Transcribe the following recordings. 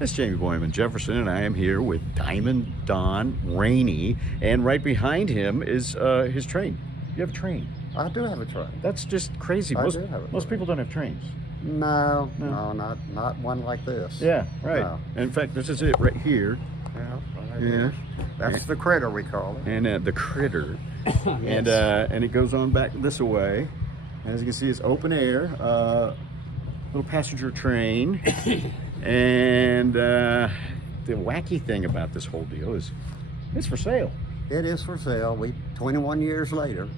It's Jamey Boyum in Jefferson, and I am here with Diamond Don Rainey, and right behind him is his train. You have a train. I do have a train. That's just crazy. Most people don't have trains. No, not one like this. Yeah, right. No. In fact, this is it right here. Yeah, right Yeah. here. That's the critter we call it. And the critter. Yes. And it goes on back this way. As you can see, it's open air, little passenger train. And the wacky thing about this whole deal is it's for sale. It is for sale. 21 years later.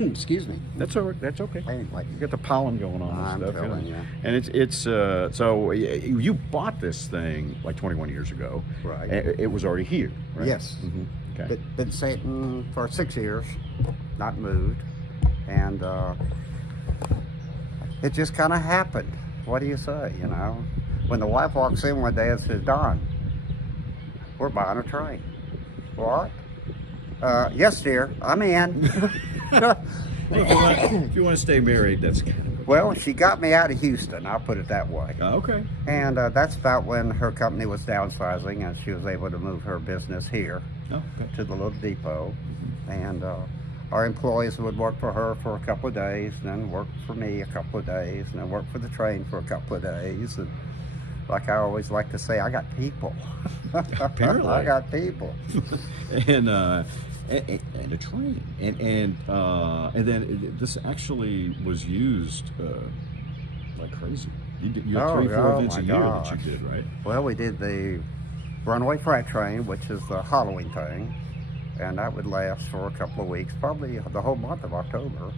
Excuse me. That's all right. That's okay. Anyway, You got the pollen going on I'm and stuff. telling you. And it's so you bought this thing like 21 years ago. Right. It was already here, right? Yes. Mm-hmm. Okay. Been sitting for 6 years, not moved, and it just kind of happened. What do you say, you know? When the wife walks in one day and says, "Don, we're buying a train." What? Yes, dear, I'm in. If you want to stay married, that's kind of Well, she got me out of Houston, I'll put it that way. okay. And that's about when her company was downsizing and she was able to move her business here Oh, okay. to the little depot. And our employees would work for her for a couple of days, and then work for me a couple of days, and then work for the train for a couple of days. And like I always like to say, I got people. Apparently. I got people. and a train, and then this actually was used like crazy. You had 3-4 events my a year gosh. that you did, right? Well, we did the runaway freight train, which is the Halloween thing, and that would last for a couple of weeks, probably the whole month of October.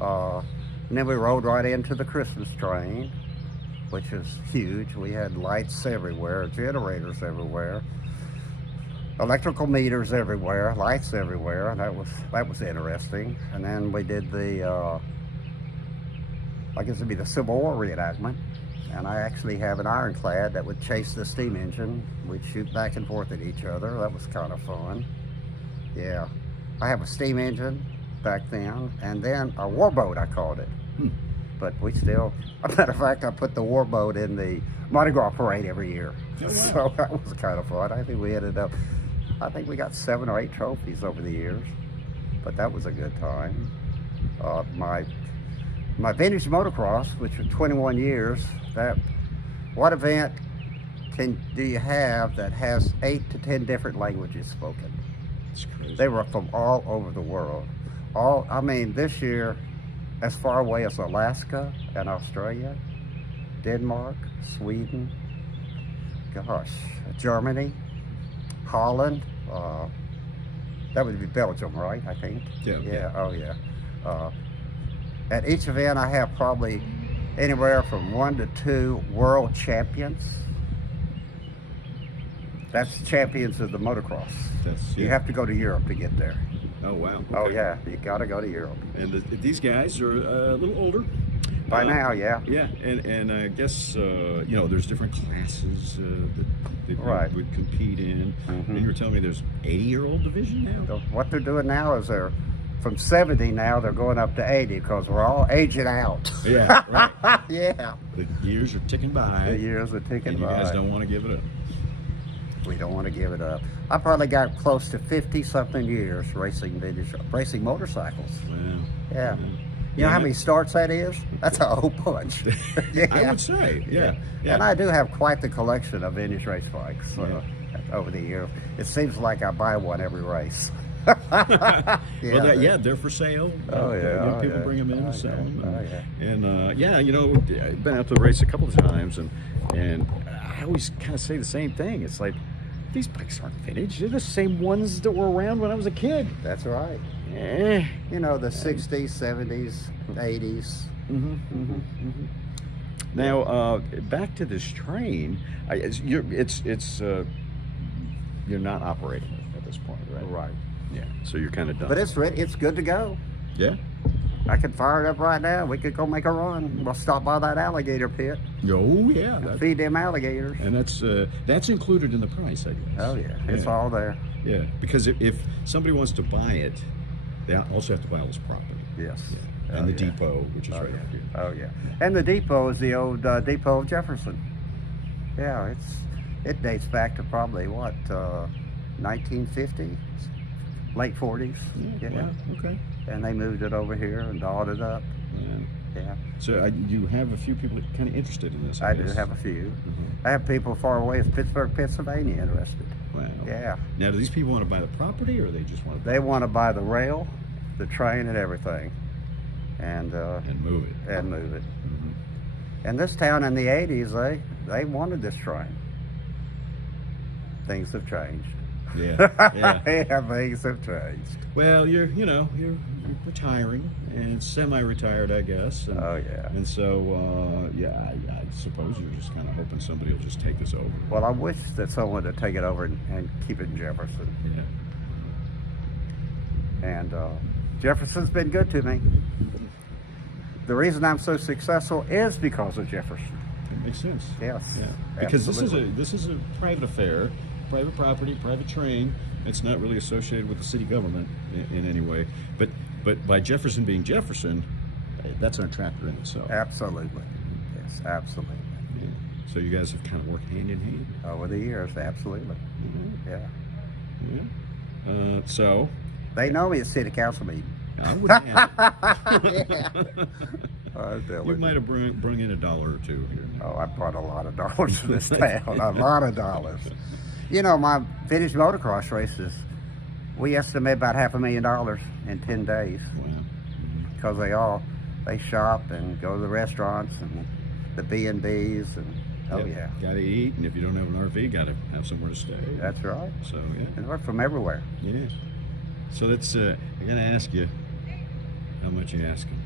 And then we rode right into the Christmas train, which is huge. We had lights everywhere, generators everywhere, electrical meters everywhere, lights everywhere. That was interesting. And then we did the I guess it'd be the Civil War reenactment. And I actually have an ironclad that would chase the steam engine. We'd shoot back and forth at each other. That was kind of fun. Yeah. I have a steam engine back then, and then a warboat, I called it. But we still, as a matter of fact, I put the warboat in the Mardi Gras parade every year. Oh, wow. So that was kind of fun. I think we got 7 or 8 trophies over the years, but that was a good time. My vintage motocross, which was 21 years, what event do you have that has 8 to 10 different languages spoken? It's crazy. They were from all over the world. This year, as far away as Alaska and Australia, Denmark, Sweden, Germany, Holland, that would be Belgium, right, I think? Yeah. Oh, yeah. At each event, I have probably anywhere from 1 to 2 world champions. That's champions of the motocross. You have to go to Europe to get there. Oh, wow. Oh, Okay. yeah, you got to go to Europe. And these guys are a little older. By now, yeah. Yeah, and I guess, there's different classes that they Right. would compete in. And you were telling me there's 80-year-old division now? So what they're doing now is from 70 now, they're going up to 80 because we're all aging out. Yeah, right. Yeah. The years are ticking by. The years are ticking and you by. guys don't want to give it up. We don't want to give it up. I probably got close to 50-something years racing motorcycles. Wow. Yeah. You know how many starts that is? That's a whole bunch. Yeah. I would say, yeah. And I do have quite the collection of vintage race bikes over the years. It seems like I buy one every race. Well, they're for sale. Oh, yeah. People bring them in to sell them. Oh, yeah. And I've been out to the race a couple of times, and I always kind of say the same thing. It's like, these bikes aren't vintage. They're the same ones that were around when I was a kid. That's right. Eh. You know, the 60s, 70s, 80s. Now, back to this train. You're not operating it at this point, right? Right. Yeah. So you're kind of done. But it's ready. It's good to go. Yeah. I could fire it up right now. We could go make a run. We'll stop by that alligator pit. Oh yeah. Feed them alligators. And that's included in the price, I guess. Oh yeah. It's all there. Yeah. Because if somebody wants to buy it, they also have to buy all this property. Yes. Yeah. And the depot, which is right yeah. out here. Oh yeah, and the depot is the old depot of Jefferson. Yeah, it dates back to probably what 1950s, late 40s. Yeah. Wow. Okay. And they moved it over here and dolled it up. Yeah. So you have a few people kind of interested in this. I do guess. have a few. Mm-hmm. I have people far away as Pittsburgh, Pennsylvania interested. Wow. Yeah. Now, do these people want to buy the property, or they just want to? They want to buy the rail, the train, and everything, and move it. And move it. Mm-hmm. And this town in the '80s, they wanted this train. Things have changed. Yeah. Yeah. Yeah, things have changed. Well, you're retiring and semi-retired, I guess. And, Oh yeah. And so, I suppose you're just kind of hoping somebody will just take this over. Well, I wish that someone would take it over and keep it in Jefferson. Yeah. And Jefferson's been good to me. The reason I'm so successful is because of Jefferson. That makes sense. Yes. Yeah. Because absolutely. this is a private affair, private property, private train. It's not really associated with the city government in any way. But by Jefferson being Jefferson, that's an attractor in itself. Absolutely. Yes, absolutely. Yeah. So you guys have kind of worked hand in hand. Over the years, absolutely. Mm-hmm. Yeah. Yeah. So They know me at city council meeting. I wouldn't have. Yeah. You might have brung in $1 or $2 here. Oh, I brought a lot of dollars to this town. A lot of dollars. You know, my vintage motocross races, we estimate about $500,000 in 10 days. Wow. Because they shop and go to the restaurants and the B&Bs and yeah. Got to eat, and if you don't have an RV, got to have somewhere to stay. That's right. So yeah. And we're from everywhere. Yeah. So that's I gotta ask you, how much you asking?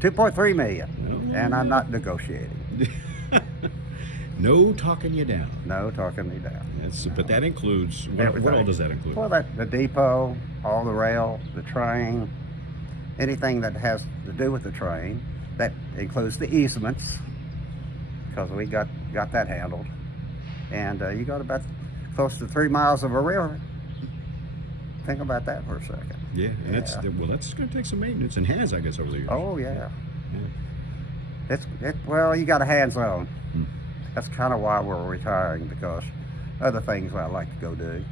$2.3 million, Oh, and I'm not negotiating. No talking you down. No talking me down. But that includes what Everything. all does that include? Well, the depot, all the rail, the train, anything that has to do with the train. That includes the easements, because we got that handled. And you got about close to 3 miles of a river. Think about that for a second. Yeah, and that's going to take some maintenance, and has, I guess, over the years. Oh yeah. Yeah. Well, you got a hands-on. Hmm. That's kind of why we're retiring, because other things I like to go do.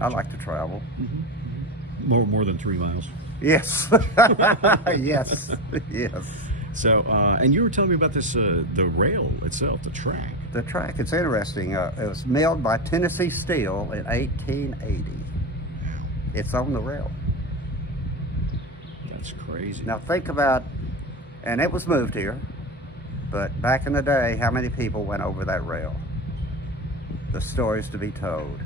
I like to travel. Mm-hmm. More than 3 miles. Yes. Yes. Yes. So, and you were telling me about this, the rail itself, the track. The track, it's interesting. It was milled by Tennessee Steel in 1880. It's on the rail. That's crazy. Now think about, and it was moved here, but back in the day, how many people went over that rail? The stories to be told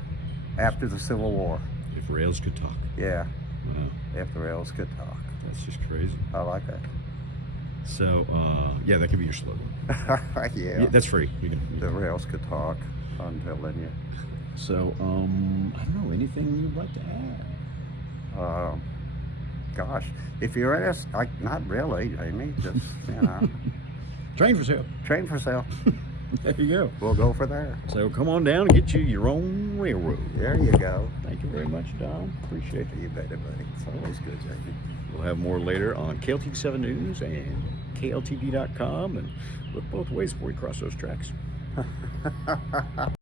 after the Civil War. If rails could talk. Yeah, Wow. if the rails could talk. That's just crazy. I like that. So, yeah, that could be your slogan. Yeah. That's free. You can. The rails could talk. I'm telling you. So, I don't know, anything you'd like to add? Gosh, if you're interested, not really, Amy, just, Train for sale. train for sale. There you go. We'll go for there. So come on down and get you your own railroad. There you go. Thank you very much, Don. Appreciate it. You better, buddy. It's always good, Jamie. We'll have more later on KLTV7 News and KLTV.com, and look both ways before you cross those tracks.